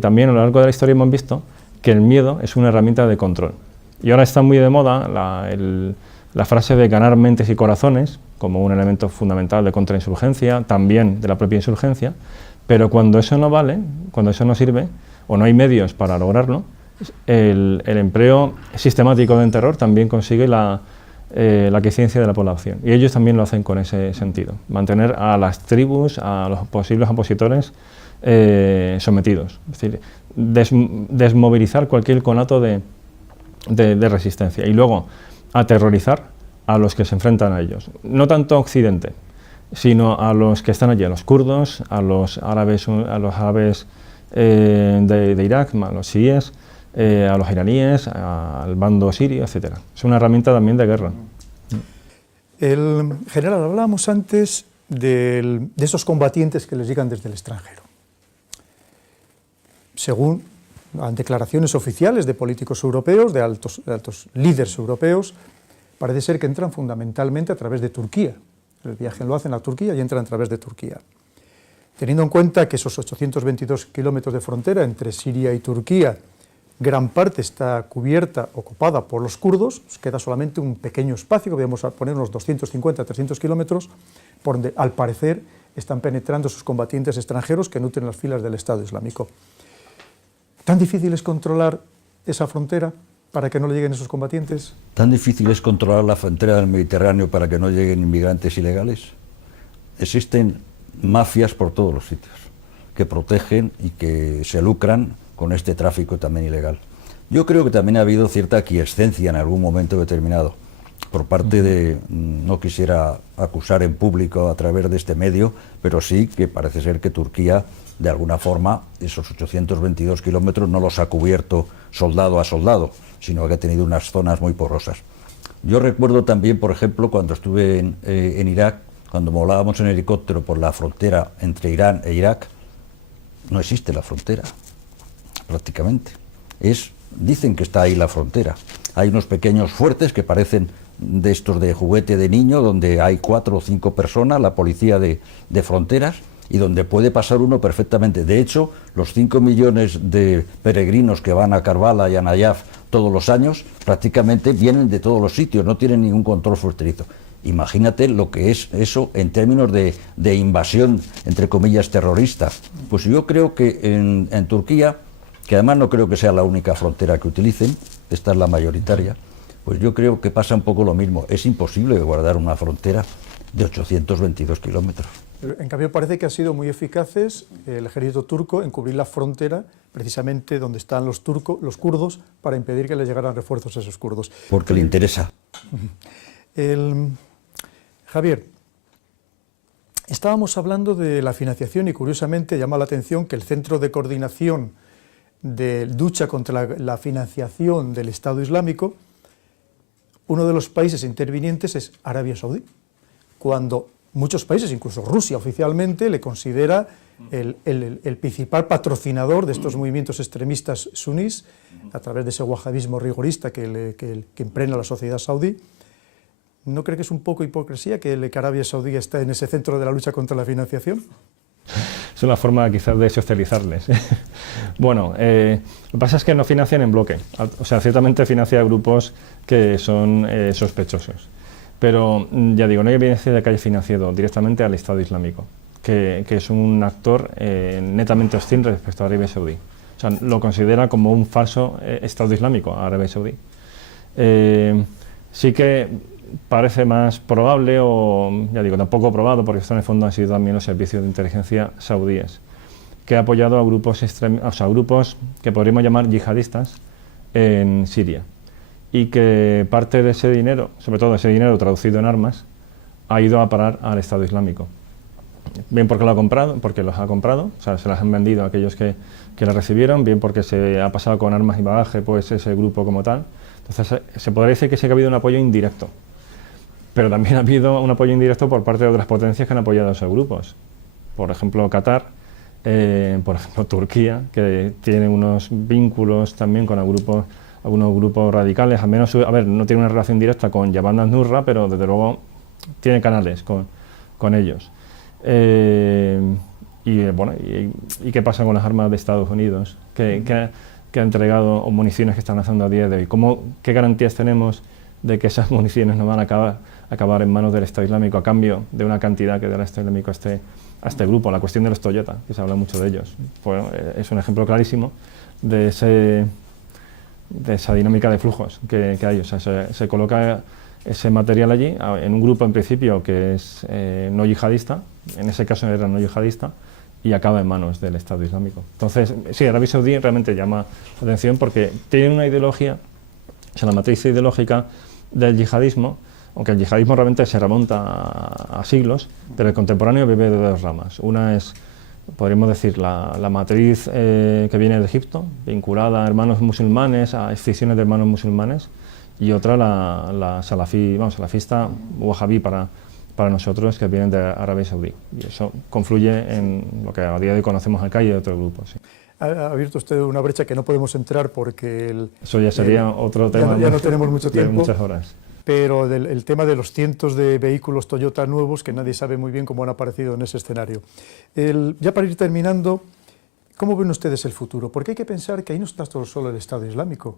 también a lo largo de la historia hemos visto que el miedo es una herramienta de control. Y ahora está muy de moda la frase de ganar mentes y corazones como un elemento fundamental de contrainsurgencia, también de la propia insurgencia, pero cuando eso no vale, cuando eso no sirve, o no hay medios para lograrlo, el empleo sistemático del terror también consigue la aquiescencia de la población. Y ellos también lo hacen con ese sentido, mantener a las tribus, a los posibles opositores sometidos, es decir, desmovilizar cualquier conato de resistencia y luego aterrorizar a los que se enfrentan a ellos. No tanto a Occidente, sino a los que están allí, a los kurdos, a los árabes de Irak, a los chiíes, a los iraníes, al bando sirio, etc. Es una herramienta también de guerra. General, hablábamos antes de esos combatientes que les llegan desde el extranjero. Según declaraciones oficiales de políticos europeos, de altos líderes europeos, parece ser que entran fundamentalmente a través de Turquía, El viaje lo hacen a Turquía y entran a través de Turquía. Teniendo en cuenta que esos 822 kilómetros de frontera entre Siria y Turquía, gran parte está cubierta, ocupada por los kurdos, nos queda solamente un pequeño espacio, que podemos poner unos 250-300 kilómetros, por donde al parecer están penetrando sus combatientes extranjeros que nutren las filas del Estado Islámico. ¿Tan difícil es controlar esa frontera para que no le lleguen esos combatientes? ¿Tan difícil es controlar la frontera del Mediterráneo para que no lleguen inmigrantes ilegales? Existen mafias por todos los sitios que protegen y que se lucran con este tráfico también ilegal. Yo creo que también ha habido cierta aquiescencia en algún momento determinado por parte de, no quisiera acusar en público a través de este medio, pero sí que parece ser que Turquía, de alguna forma, esos 822 kilómetros no los ha cubierto soldado a soldado, sino que ha tenido unas zonas muy porosas. Yo recuerdo también, por ejemplo, cuando estuve en Irak, cuando volábamos en helicóptero por la frontera entre Irán e Irak, no existe la frontera, prácticamente. Dicen que está ahí la frontera. Hay unos pequeños fuertes que parecen de estos de juguete de niño, donde hay 4 o 5 personas, la policía de fronteras, y donde puede pasar uno perfectamente. De hecho, los 5 millones de peregrinos que van a Karbala y a Nayaf todos los años, prácticamente vienen de todos los sitios, no tienen ningún control fronterizo. Imagínate lo que es eso en términos de invasión, entre comillas, terrorista. Pues yo creo que en Turquía, que además no creo que sea la única frontera que utilicen, esta es la mayoritaria, pues yo creo que pasa un poco lo mismo. Es imposible guardar una frontera de 822 kilómetros. En cambio, parece que han sido muy eficaces el ejército turco en cubrir la frontera, precisamente donde están los kurdos, para impedir que les llegaran refuerzos a esos kurdos. Porque le interesa. Javier, estábamos hablando de la financiación y curiosamente llama la atención que el Centro de Coordinación de Lucha contra la Financiación del Estado Islámico, uno de los países intervinientes es Arabia Saudí, cuando muchos países, incluso Rusia oficialmente, le considera el principal patrocinador de estos movimientos extremistas sunís, a través de ese wahabismo rigorista que impregna la sociedad saudí. ¿No cree que es un poco hipocresía que Arabia Saudí esté en ese centro de la lucha contra la financiación? Es una forma quizás de socializarles. Bueno, lo que pasa es que no financian en bloque, o sea, ciertamente financia a grupos que son sospechosos, pero ya digo, no hay evidencia de que haya financiado directamente al Estado Islámico, que es un actor netamente hostil respecto a Arabia Saudí. O sea, lo considera como un falso Estado Islámico a Arabia Saudí. Sí que parece más probable, o ya digo, tampoco probado, porque esto en el fondo han sido también los servicios de inteligencia saudíes, que ha apoyado a grupos grupos que podríamos llamar yihadistas en Siria, y que parte de ese dinero, sobre todo ese dinero traducido en armas, ha ido a parar al Estado Islámico. Bien porque lo ha comprado, porque los ha comprado, o sea, se las han vendido a aquellos que las recibieron, bien porque se ha pasado con armas y bagaje, pues ese grupo como tal. Entonces se podría decir que sí que ha habido un apoyo indirecto, pero también ha habido un apoyo indirecto por parte de otras potencias que han apoyado a esos grupos. Por ejemplo, Qatar, por ejemplo, Turquía, que tiene unos vínculos también con algunos grupos radicales, al menos, a ver, no tiene una relación directa con Jabhat al-Nusra, pero desde luego tiene canales con ellos. ¿Y qué pasa con las armas de Estados Unidos que ha entregado, o municiones que están lanzando a día de hoy? ¿Qué garantías tenemos de que esas municiones no van a acabar en manos del Estado Islámico a cambio de una cantidad que da el Estado Islámico a este grupo? La cuestión de los Toyota, que se habla mucho de ellos, pues, es un ejemplo clarísimo de esa dinámica de flujos que hay. O sea, se coloca ese material allí en un grupo en principio que es no yihadista, en ese caso era no yihadista, y acaba en manos del Estado Islámico. Entonces, sí, Arabia Saudí realmente llama la atención porque tiene una ideología, o sea, la matriz ideológica del yihadismo, aunque el yihadismo realmente se remonta a siglos, pero el contemporáneo vive de dos ramas. Una es, podríamos decir, la matriz que viene de Egipto, vinculada a hermanos musulmanes, a escisiones de hermanos musulmanes, y otra la salafista wahabí para nosotros, que vienen de Arabia Saudí. Y eso confluye en lo que a día de hoy conocemos acá y de otros grupos. Sí. Ha abierto usted una brecha que no podemos entrar porque eso ya sería otro tema. Ya no tenemos mucho tiempo. Muchas horas. pero el tema de los cientos de vehículos Toyota nuevos que nadie sabe muy bien cómo han aparecido en ese escenario. Ya para ir terminando, ¿cómo ven ustedes el futuro? Porque hay que pensar que ahí no está solo el Estado Islámico,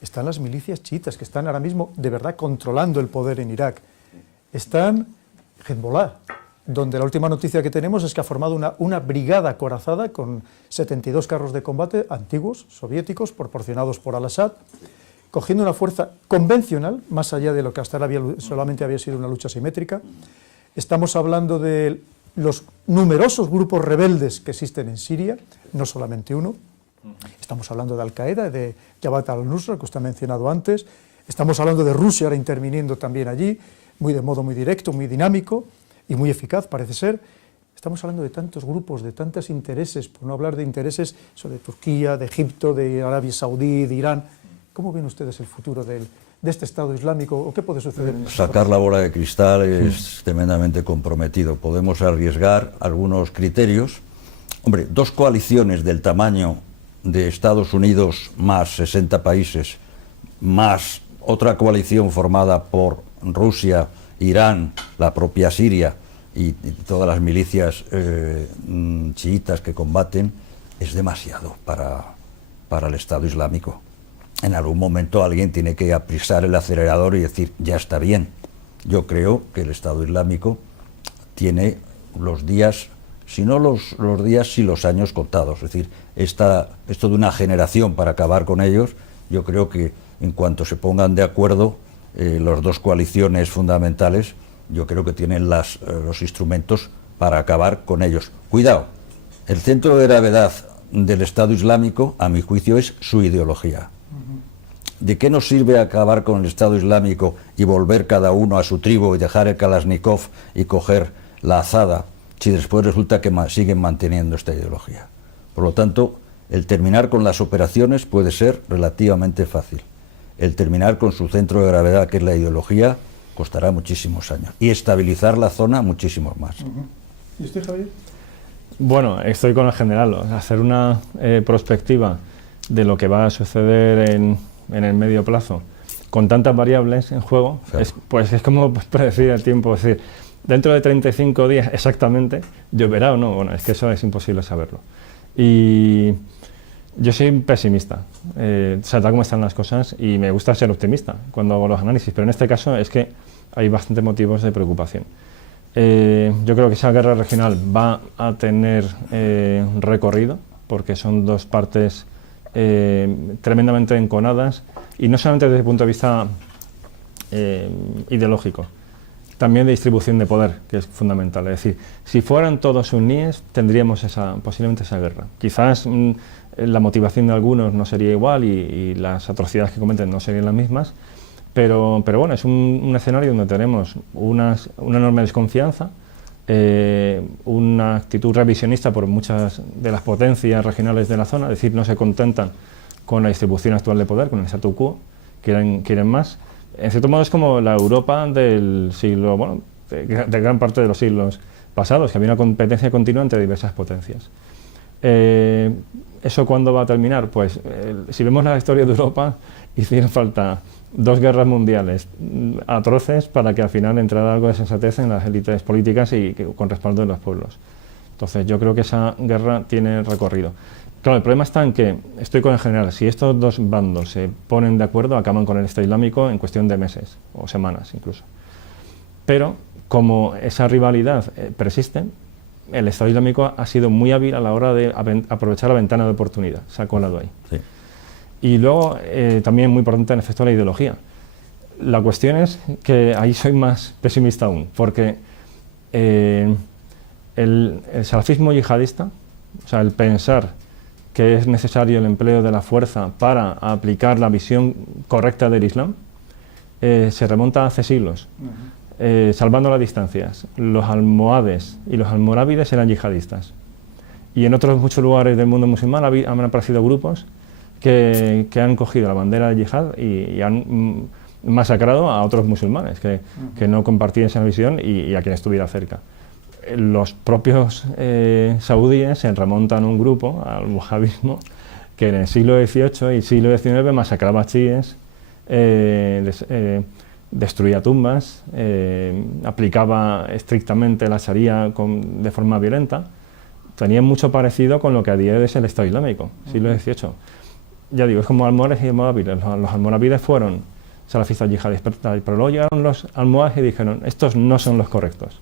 están las milicias chiitas que están ahora mismo de verdad controlando el poder en Irak. Están Hezbollah, donde la última noticia que tenemos es que ha formado una brigada acorazada con 72 carros de combate antiguos, soviéticos, proporcionados por al-Assad, cogiendo una fuerza convencional, más allá de lo que hasta ahora solamente había sido una lucha asimétrica. Estamos hablando de los numerosos grupos rebeldes que existen en Siria, no solamente uno. Estamos hablando de Al-Qaeda, de Jabhat al-Nusra, que usted ha mencionado antes. Estamos hablando de Rusia ahora interviniendo también allí, de modo muy directo, muy dinámico y muy eficaz, parece ser. Estamos hablando de tantos grupos, de tantos intereses, por no hablar de intereses de Turquía, de Egipto, de Arabia Saudí, de Irán. ¿Cómo ven ustedes el futuro de este Estado Islámico o qué puede suceder? Sacar la bola de cristal es tremendamente comprometido. Podemos arriesgar algunos criterios. Hombre, dos coaliciones del tamaño de Estados Unidos más 60 países, más otra coalición formada por Rusia, Irán, la propia Siria y todas las milicias chiitas que combaten, es demasiado para el Estado Islámico. En algún momento alguien tiene que apresar el acelerador y decir, ya está bien. Yo creo que el Estado Islámico tiene los días, si no los días, sí los años contados. Es decir, esto de una generación para acabar con ellos, yo creo que en cuanto se pongan de acuerdo las dos coaliciones fundamentales, yo creo que tienen los instrumentos para acabar con ellos. Cuidado, el centro de gravedad del Estado Islámico, a mi juicio, es su ideología. ¿De qué nos sirve acabar con el Estado Islámico y volver cada uno a su tribu y dejar el Kalashnikov y coger la azada si después resulta que siguen manteniendo esta ideología? Por lo tanto, el terminar con las operaciones puede ser relativamente fácil. El terminar con su centro de gravedad, que es la ideología, costará muchísimos años. Y estabilizar la zona, muchísimos más. ¿Y usted, Javier? Bueno, estoy con el general. Hacer una perspectiva de lo que va a suceder en el medio plazo, con tantas variables en juego, claro. Es como predecir el tiempo. Es decir, dentro de 35 días exactamente, lloverá o no. Bueno, es que eso es imposible saberlo. Y yo soy pesimista, tal como están las cosas, y me gusta ser optimista cuando hago los análisis, pero en este caso es que hay bastantes motivos de preocupación. Yo creo que esa guerra regional va a tener recorrido, porque son dos partes tremendamente enconadas, y no solamente desde el punto de vista ideológico, también de distribución de poder, que es fundamental. Es decir, si fueran todos suníes, tendríamos posiblemente esa guerra. Quizás la motivación de algunos no sería igual y las atrocidades que cometen no serían las mismas, pero bueno, es un escenario donde tenemos una enorme desconfianza, una actitud revisionista por muchas de las potencias regionales de la zona, es decir, no se contentan con la distribución actual de poder, con el statu quo, quieren más. En cierto modo es como la Europa del siglo, bueno, de gran parte de los siglos pasados, que había una competencia continua entre diversas potencias. ¿Eso cuándo va a terminar? Pues si vemos la historia de Europa, hicieron falta 2 guerras mundiales atroces para que al final entrara algo de sensatez en las élites políticas y con respaldo de los pueblos. Entonces yo creo que esa guerra tiene recorrido. Claro, el problema está en que, estoy con el general, si estos dos bandos se ponen de acuerdo, acaban con el Estado Islámico en cuestión de meses o semanas incluso. Pero como esa rivalidad persiste, el Estado Islámico ha sido muy hábil a la hora de aprovechar la ventana de oportunidad, se ha colado ahí. Sí. Y luego, también muy importante en efecto la ideología. La cuestión es que ahí soy más pesimista aún, porque el salafismo yihadista, o sea, el pensar que es necesario el empleo de la fuerza para aplicar la visión correcta del Islam, se remonta hace siglos. Salvando las distancias, los almohades y los almorávides eran yihadistas. Y en otros muchos lugares del mundo musulmán han aparecido grupos que han cogido la bandera de yihad y han masacrado a otros musulmanes que no compartían esa visión y a quien estuviera cerca. Los propios saudíes se remontan a un grupo, al wahabismo, que en el siglo XVIII y siglo XIX masacraba chiíes, destruía tumbas, aplicaba estrictamente la Sharia de forma violenta. Tenía mucho parecido con lo que a día de hoy es el Estado Islámico, siglo XVIII. Ya digo, es como almohades y almorávides. Los almorávides fueron salafistas yihadistas, pero luego llegaron los almohades y dijeron, estos no son los correctos,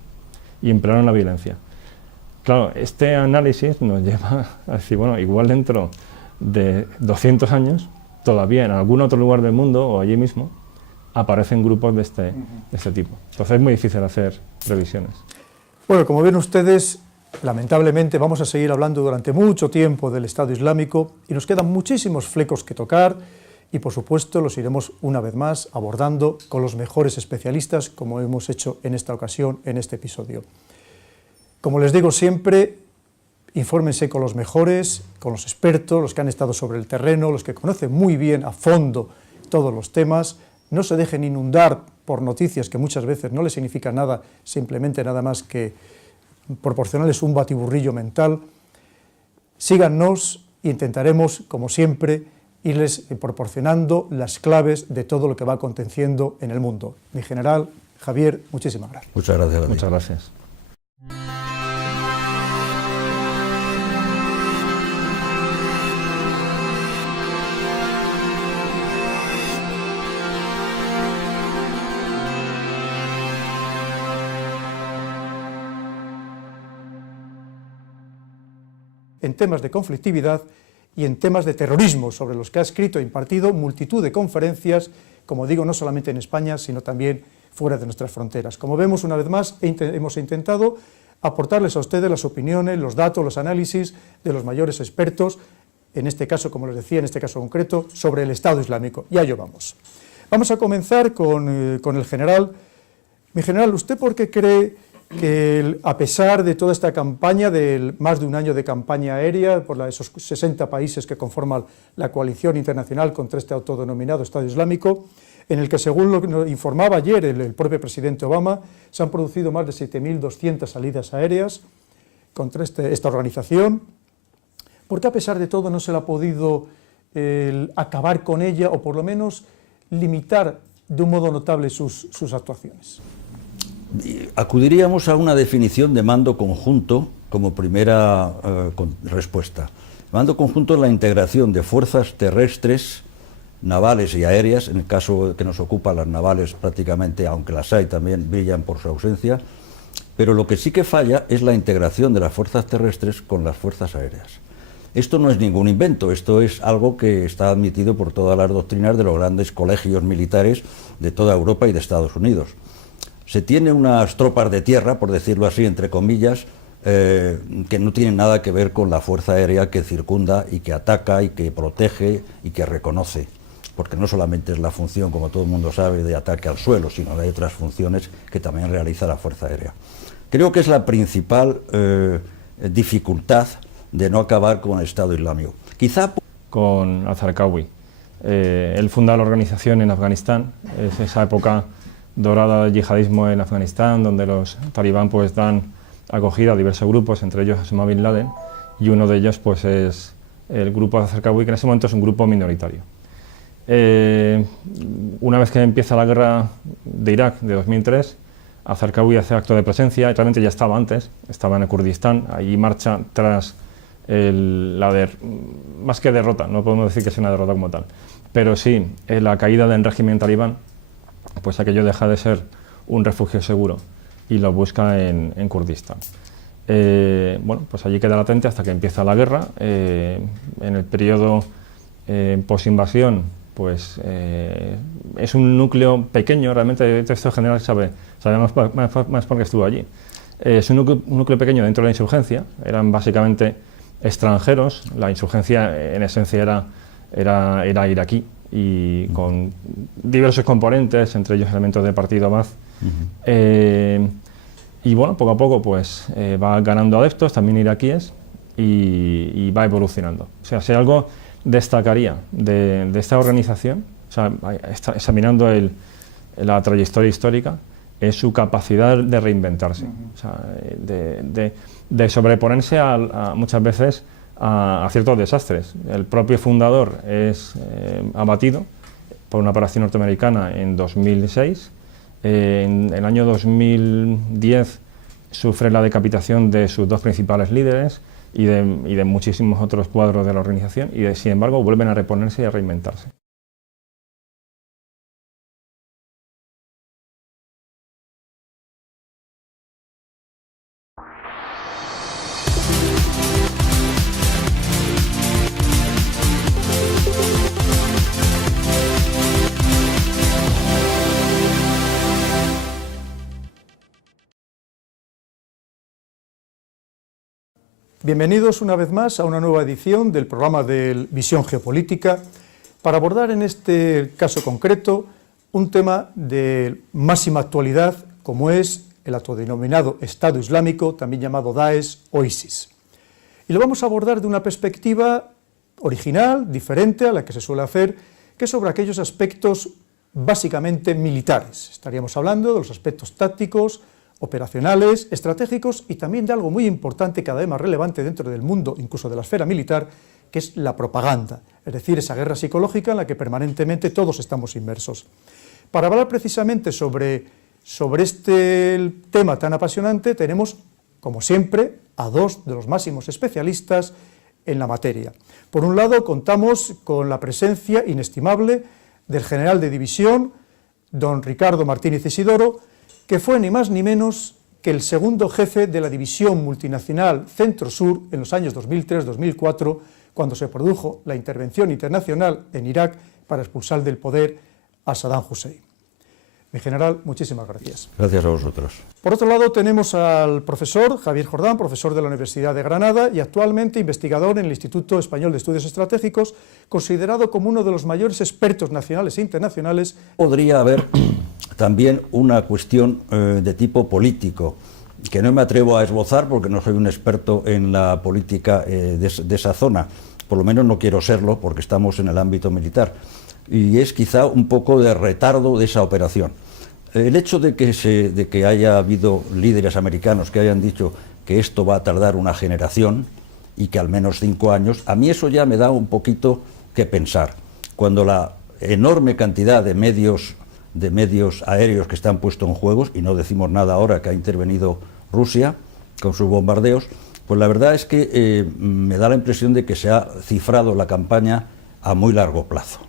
y emplearon la violencia. Claro, este análisis nos lleva a decir, bueno, igual dentro de 200 años, todavía en algún otro lugar del mundo, o allí mismo, aparecen grupos de este tipo. Entonces es muy difícil hacer previsiones. Bueno, como ven ustedes, lamentablemente vamos a seguir hablando durante mucho tiempo del Estado Islámico y nos quedan muchísimos flecos que tocar y por supuesto los iremos una vez más abordando con los mejores especialistas como hemos hecho en esta ocasión, en este episodio. Como les digo siempre, infórmense con los mejores, con los expertos, los que han estado sobre el terreno, los que conocen muy bien a fondo todos los temas. No se dejen inundar por noticias que muchas veces no les significan nada, simplemente nada más que proporcionarles un batiburrillo mental. Síganos e intentaremos, como siempre, irles proporcionando las claves de todo lo que va aconteciendo en el mundo. Mi general, Javier, muchísimas gracias. Muchas gracias a ti. Muchas gracias. En temas de conflictividad y en temas de terrorismo, sobre los que ha escrito e impartido multitud de conferencias, como digo, no solamente en España, sino también fuera de nuestras fronteras. Como vemos, una vez más, hemos intentado aportarles a ustedes las opiniones, los datos, los análisis de los mayores expertos, en este caso, como les decía, en este caso concreto, sobre el Estado Islámico. Y a ello vamos. Vamos a comenzar con el general. Mi general, ¿usted por qué cree que a pesar de toda esta campaña, de más de un año de campaña aérea, por esos 60 países que conforman la coalición internacional contra este autodenominado Estado Islámico, en el que, según lo que nos informaba ayer el propio presidente Obama, se han producido más de 7.200 salidas aéreas contra esta organización, ¿por qué a pesar de todo no se le ha podido acabar con ella o por lo menos limitar de un modo notable sus actuaciones? Acudiríamos a una definición de mando conjunto como primera respuesta. El mando conjunto es la integración de fuerzas terrestres, navales y aéreas, en el caso que nos ocupa las navales prácticamente, aunque las hay también brillan por su ausencia, pero lo que sí que falla es la integración de las fuerzas terrestres con las fuerzas aéreas. Esto no es ningún invento, esto es algo que está admitido por todas las doctrinas de los grandes colegios militares de toda Europa y de Estados Unidos. Se tiene unas tropas de tierra, por decirlo así, entre comillas, que no tienen nada que ver con la fuerza aérea que circunda y que ataca y que protege y que reconoce, porque no solamente es la función, como todo el mundo sabe, de ataque al suelo, sino hay otras funciones que también realiza la fuerza aérea. Creo que es la principal dificultad de no acabar con el Estado Islámico. Quizá con al-Zarqawi. Él funda la organización en Afganistán, es esa época dorada del yihadismo en Afganistán, donde los talibán pues dan acogida a diversos grupos, entre ellos Osama Bin Laden, y uno de ellos pues es el grupo de al-Zarqawi, que en ese momento es un grupo minoritario. Una vez que empieza la guerra de Irak de 2003, al-Zarqawi hace acto de presencia, y realmente ya estaba antes, estaba en el Kurdistán, allí marcha tras más que derrota, no podemos decir que sea una derrota como tal, pero sí, la caída del régimen talibán, pues aquello deja de ser un refugio seguro y lo busca en Kurdistán. Bueno, pues allí queda latente hasta que empieza la guerra. En el periodo posinvasión, pues es un núcleo pequeño, realmente de texto general sabemos más porque estuvo allí. Es un núcleo pequeño dentro de la insurgencia, eran básicamente extranjeros, la insurgencia en esencia era iraquí, y con diversos componentes, entre ellos elementos del partido Baath. Y bueno, poco a poco pues va ganando adeptos, también iraquíes, y va evolucionando. O sea, si algo destacaría de esta organización, o sea, examinando la trayectoria histórica, es su capacidad de reinventarse, o sea, de sobreponerse muchas veces a ciertos desastres. El propio fundador es abatido por una operación norteamericana en 2006 En el año 2010 sufre la decapitación de sus dos principales líderes y de muchísimos otros cuadros de la organización, y sin embargo vuelven a reponerse y a reinventarse. Bienvenidos una vez más a una nueva edición del programa de Visión Geopolítica para abordar en este caso concreto un tema de máxima actualidad como es el autodenominado Estado Islámico, también llamado Daesh o ISIS. Y lo vamos a abordar de una perspectiva original, diferente a la que se suele hacer, que es sobre aquellos aspectos básicamente militares. Estaríamos hablando de los aspectos tácticos, operacionales, estratégicos y también de algo muy importante, cada vez más relevante dentro del mundo, incluso de la esfera militar, que es la propaganda, es decir, esa guerra psicológica en la que permanentemente todos estamos inmersos. Para hablar precisamente sobre este tema tan apasionante, tenemos, como siempre, a dos de los máximos especialistas en la materia. Por un lado, contamos con la presencia inestimable del general de división, don Ricardo Martínez Isidoro, que fue ni más ni menos que el segundo jefe de la división multinacional Centro-Sur en los años 2003-2004, cuando se produjo la intervención internacional en Irak para expulsar del poder a Saddam Hussein. Mi general, muchísimas gracias. Gracias a vosotros. Por otro lado, tenemos al profesor Javier Jordán, profesor de la Universidad de Granada y actualmente investigador en el Instituto Español de Estudios Estratégicos, considerado como uno de los mayores expertos nacionales e internacionales. Podría haber también una cuestión de tipo político, que no me atrevo a esbozar porque no soy un experto en la política de esa zona, por lo menos no quiero serlo porque estamos en el ámbito militar, y es quizá un poco de retardo de esa operación. El hecho de que haya habido líderes americanos que hayan dicho que esto va a tardar una generación y que al menos 5 años, a mí eso ya me da un poquito que pensar, cuando la enorme cantidad de medios aéreos que están puestos en juego, y no decimos nada ahora que ha intervenido Rusia con sus bombardeos, pues la verdad es que me da la impresión de que se ha cifrado la campaña a muy largo plazo.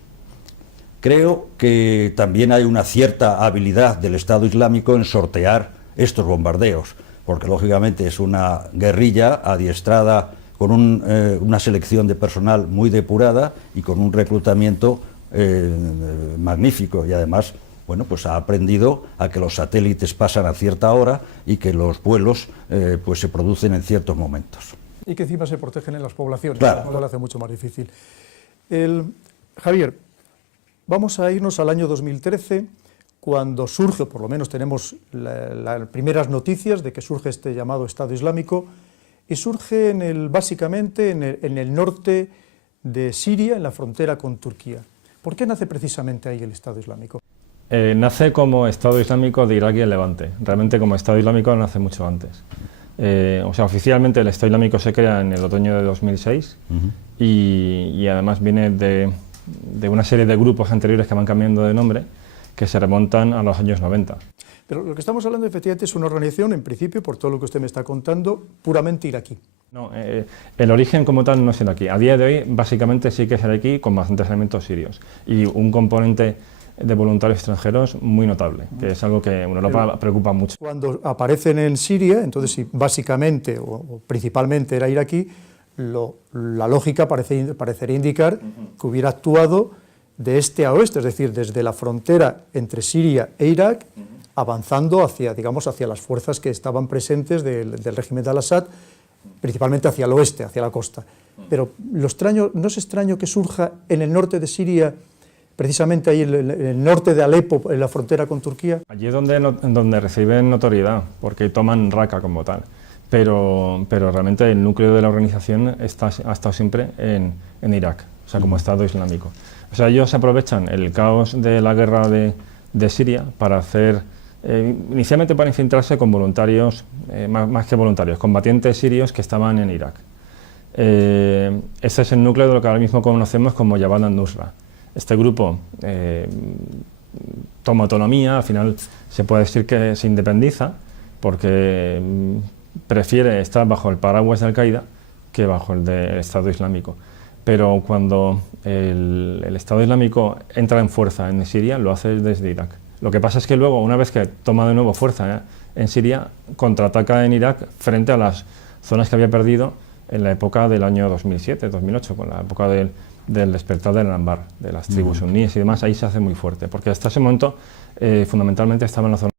Creo que también hay una cierta habilidad del Estado Islámico en sortear estos bombardeos, porque lógicamente es una guerrilla adiestrada con una selección de personal muy depurada y con un reclutamiento magnífico, y además, bueno, pues ha aprendido a que los satélites pasan a cierta hora y que los vuelos pues se producen en ciertos momentos. Y que encima se protegen en las poblaciones, claro. Lo hace mucho más difícil. Javier, vamos a irnos al año 2013, cuando surge, o por lo menos tenemos las primeras noticias de que surge este llamado Estado Islámico, y surge básicamente en el norte de Siria, en la frontera con Turquía. ¿Por qué nace precisamente ahí el Estado Islámico? Nace como Estado Islámico de Irak y el Levante. Realmente como Estado Islámico nace mucho antes. Oficialmente el Estado Islámico se crea en el otoño de 2006 y además viene de una serie de grupos anteriores que van cambiando de nombre, que se remontan a los años 90. Pero lo que estamos hablando efectivamente es una organización, en principio, por todo lo que usted me está contando, puramente iraquí. No, el origen como tal no es iraquí. A día de hoy básicamente sí que es iraquí con bastantes elementos sirios y un componente de voluntarios extranjeros muy notable, que es algo que en Europa preocupa mucho. Cuando aparecen en Siria, entonces si básicamente o principalmente era iraquí, la lógica parecería indicar que hubiera actuado de este a oeste, es decir, desde la frontera entre Siria e Irak, avanzando hacia las fuerzas que estaban presentes del régimen de al-Assad, principalmente hacia el oeste, hacia la costa. Pero no es extraño que surja en el norte de Siria, precisamente ahí en el norte de Alepo, en la frontera con Turquía. Allí es donde reciben notoriedad, porque toman Raqqa como tal. Pero realmente el núcleo de la organización ha estado siempre en Irak, o sea, como Estado Islámico. O sea, ellos aprovechan el caos de la guerra de Siria para hacer, inicialmente para infiltrarse con voluntarios, más que voluntarios, combatientes sirios que estaban en Irak. Este es el núcleo de lo que ahora mismo conocemos como Jabhat al-Nusra. Este grupo toma autonomía, al final se puede decir que se independiza, porque prefiere estar bajo el paraguas de Al-Qaeda que bajo el del Estado Islámico. Pero cuando el Estado Islámico entra en fuerza en Siria, lo hace desde Irak. Lo que pasa es que luego, una vez que toma de nuevo fuerza en Siria, contraataca en Irak frente a las zonas que había perdido en la época del año 2007, 2008, con la época del despertar del Anbar, de las tribus suníes y demás. Ahí se hace muy fuerte, porque hasta ese momento fundamentalmente estaba en la zona